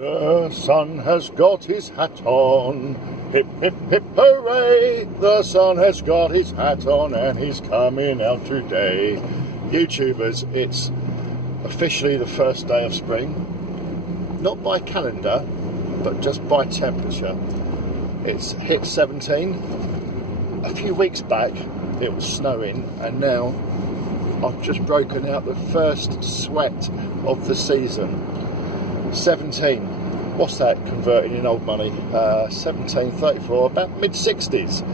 The sun has got his hat on, hip hip hip hooray! The sun has got his hat on and he's coming out today. YouTubers, it's officially the first day of spring. Not by calendar, but just by temperature. It's hit 17. A few weeks back it was snowing, and now I've just broken out the first sweat of the season. 17. What's that converting in old money? 1734, about mid-60s.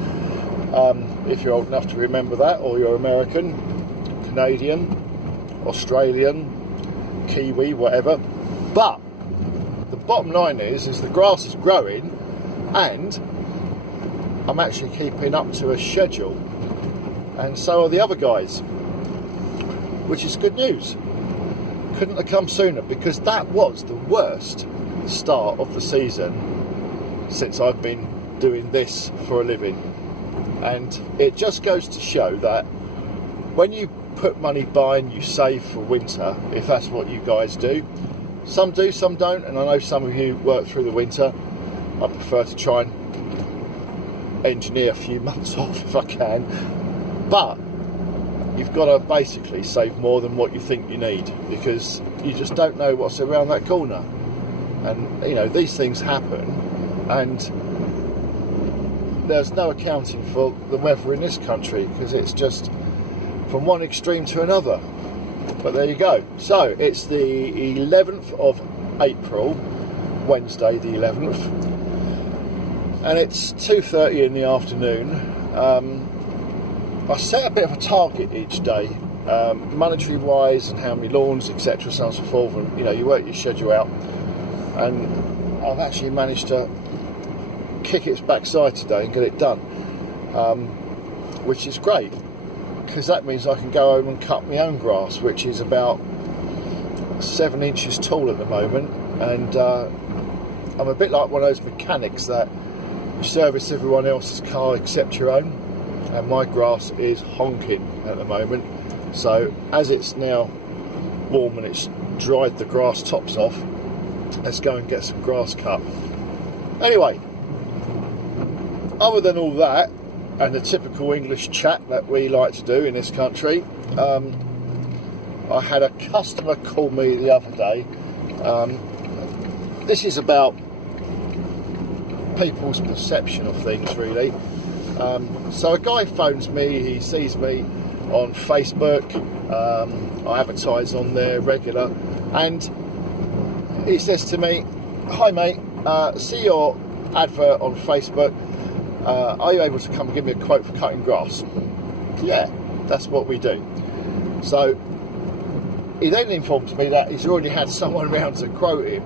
If you're old enough to remember that, or you're American, Canadian, Australian, Kiwi, whatever. But the bottom line is the grass is growing, and I'm actually keeping up to a schedule, and so are the other guys, which is good news. Couldn't have come sooner, because that was the worst start of the season since I've been doing this for a living. And it just goes to show that when you put money by and you save for winter, if that's what you guys do, some do, some don't, and I know some of you work through the winter. I prefer to try and engineer a few months off if I can, but you've got to basically save more than what you think you need, because you just don't know what's around that corner. And you know, these things happen, and there's no accounting for the weather in this country, because it's just from one extreme to another. But there you go. So it's the 11th of April, Wednesday the 11th, and it's 2:30 in the afternoon. I set a bit of a target each day, monetary wise, and how many lawns, etc., so on and so forth, and you know, you work your schedule out, and I've actually managed to kick its backside today and get it done, which is great, because that means I can go home and cut my own grass, which is about 7 inches tall at the moment. And I'm a bit like one of those mechanics that you service everyone else's car except your own, and my grass is honking at the moment. So as it's now warm and it's dried the grass tops off, let's go and get some grass cut. Anyway, other than all that and the typical English chat that we like to do in this country, I had a customer call me the other day. This is about people's perception of things, really. So a guy phones me, he sees me on Facebook, I advertise on there regular, and he says to me, "Hi mate, see your advert on Facebook, are you able to come and give me a quote for cutting grass?" Yeah, that's what we do. So he then informs me that he's already had someone round to quote him,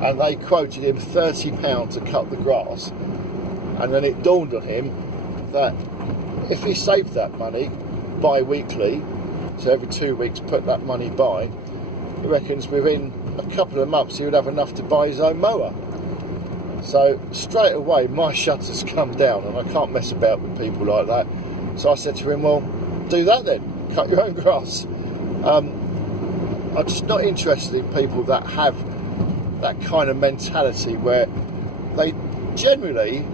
and they quoted him £30 to cut the grass. And then it dawned on him that if he saved that money bi-weekly, so every 2 weeks put that money by, he reckons within a couple of months he would have enough to buy his own mower. So straight away my shutter's come down, and I can't mess about with people like that. So I said to him, well, do that then, cut your own grass. I'm just not interested in people that have that kind of mentality where they generally,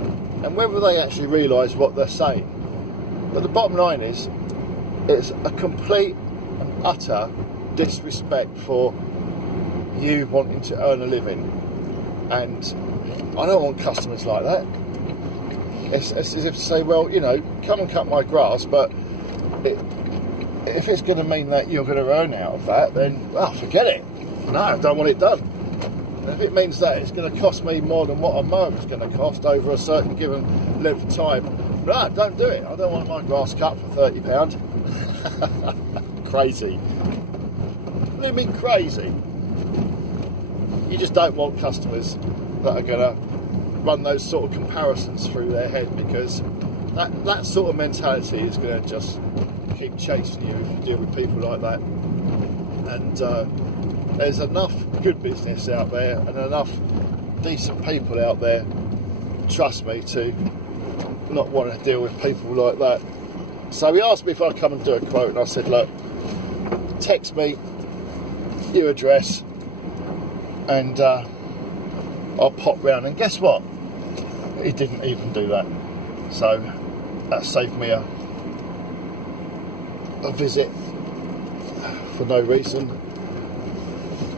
and whether they actually realise what they're saying, but the bottom line is, it's a complete and utter disrespect for you wanting to earn a living. And I don't want customers like that. It's as if to say, well, you know, come and cut my grass, but if it's going to mean that you're going to earn out of that, then, well, forget it. No, I don't want it done. And if it means that it's going to cost me more than what a mower is going to cost over a certain given length of time, no, don't do it. I don't want my grass cut for £30. Crazy. What do you mean crazy? You just don't want customers that are going to run those sort of comparisons through their head, because that sort of mentality is going to just keep chasing you if you deal with people like that. And there's enough good business out there and enough decent people out there, trust me, to not want to deal with people like that. So he asked me if I'd come and do a quote, and I said, look, text me your address and I'll pop round. And guess what? He didn't even do that. So that saved me a visit for no reason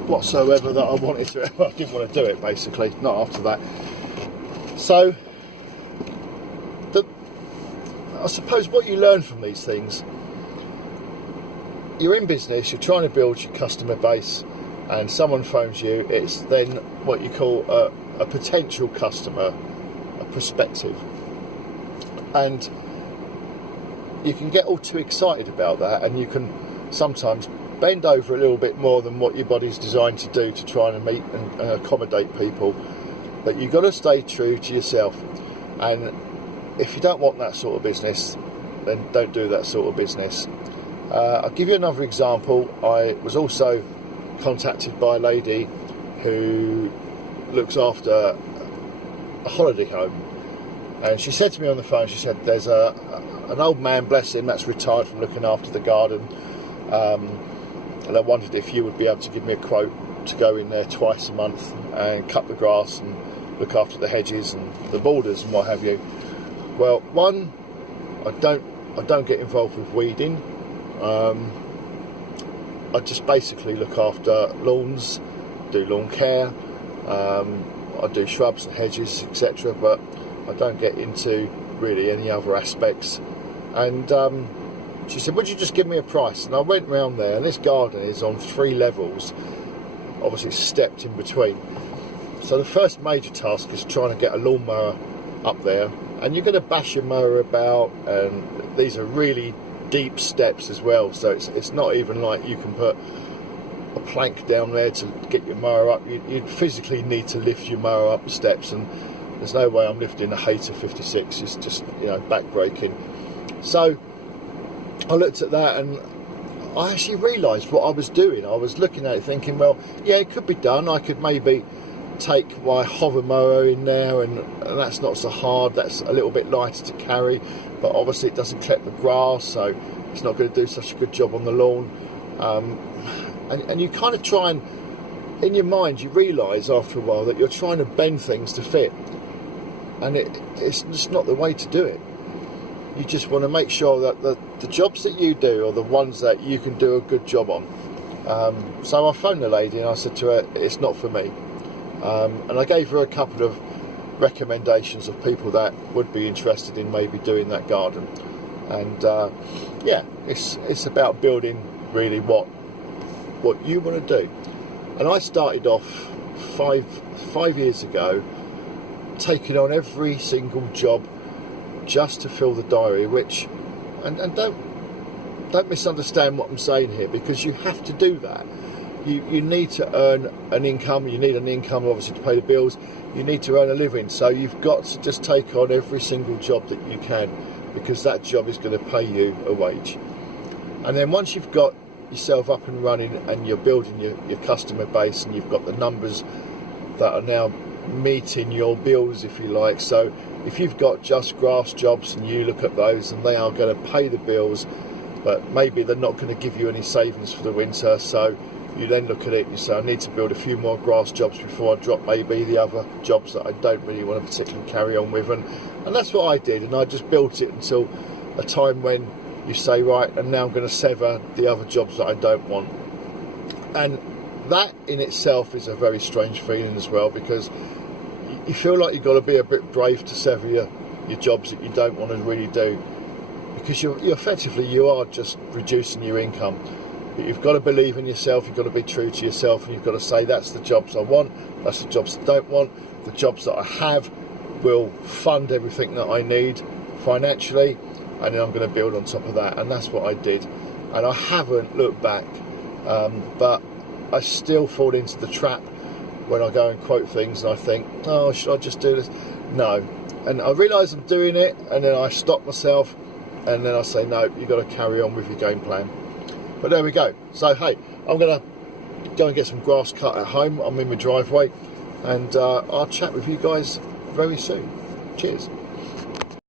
whatsoever that I wanted to. I didn't want to do it, basically, not after that. So I suppose what you learn from these things, you're in business, you're trying to build your customer base, and someone phones you, it's then what you call a potential customer, a prospective. And you can get all too excited about that, and you can sometimes bend over a little bit more than what your body's designed to do to try and meet and accommodate people. But you've got to stay true to yourself. And if you don't want that sort of business, then don't do that sort of business. I'll give you another example. I was also contacted by a lady who looks after a holiday home, and she said to me on the phone, she said there's an old man, bless him, that's retired from looking after the garden, and I wondered if you would be able to give me a quote to go in there twice a month and cut the grass and look after the hedges and the borders and what have you. Well, one, I don't get involved with weeding. I just basically look after lawns, do lawn care, I do shrubs and hedges, etc. But I don't get into really any other aspects. And she said, would you just give me a price? And I went round there, and this garden is on 3 levels, obviously stepped in between. So the first major task is trying to get a lawnmower up there, and you're going to bash your mower about, and these are really deep steps as well, so it's not even like you can put a plank down there to get your mower up. You physically need to lift your mower up the steps, and there's no way I'm lifting a Hayter 56. It's just, you know, back-breaking. So I looked at that, and I actually realised what I was doing. I was looking at it thinking, well, yeah, it could be done. I could maybe take my hover mower in there, and that's not so hard, that's a little bit lighter to carry, but obviously it doesn't collect the grass, so it's not going to do such a good job on the lawn. And you kind of try and, in your mind, you realise after a while that you're trying to bend things to fit, and it's just not the way to do it. You just want to make sure that the jobs that you do are the ones that you can do a good job on. So I phoned the lady and I said to her, it's not for me. And I gave her a couple of recommendations of people that would be interested in maybe doing that garden. And yeah, it's about building really what you want to do. And I started off five years ago taking on every single job just to fill the diary, which, and don't misunderstand what I'm saying here, because you have to do that. You need to earn an income. You need an income, obviously, to pay the bills. You need to earn a living. So you've got to just take on every single job that you can, because that job is going to pay you a wage. And then once you've got yourself up and running and you're building your customer base, and you've got the numbers that are now meeting your bills, if you like. So if you've got just grass jobs and you look at those and they are going to pay the bills, but maybe they're not going to give you any savings for the winter, so you then look at it and you say, I need to build a few more grass jobs before I drop maybe the other jobs that I don't really want to particularly carry on with. And that's what I did, and I just built it until a time when you say, right, and now I'm going to sever the other jobs that I don't want. And that in itself is a very strange feeling as well, because you feel like you've got to be a bit brave to sever your jobs that you don't want to really do, because you effectively you are just reducing your income. But you've got to believe in yourself, you've got to be true to yourself, and you've got to say, that's the jobs I want, that's the jobs I don't want. The jobs that I have will fund everything that I need financially, and then I'm going to build on top of that. And that's what I did, and I haven't looked back. But I still fall into the trap when I go and quote things and I think, oh, should I just do this? No. And I realise I'm doing it, and then I stop myself, and then I say, no, you've got to carry on with your game plan. But there we go. So, hey, I'm going to go and get some grass cut at home. I'm in my driveway, and I'll chat with you guys very soon. Cheers.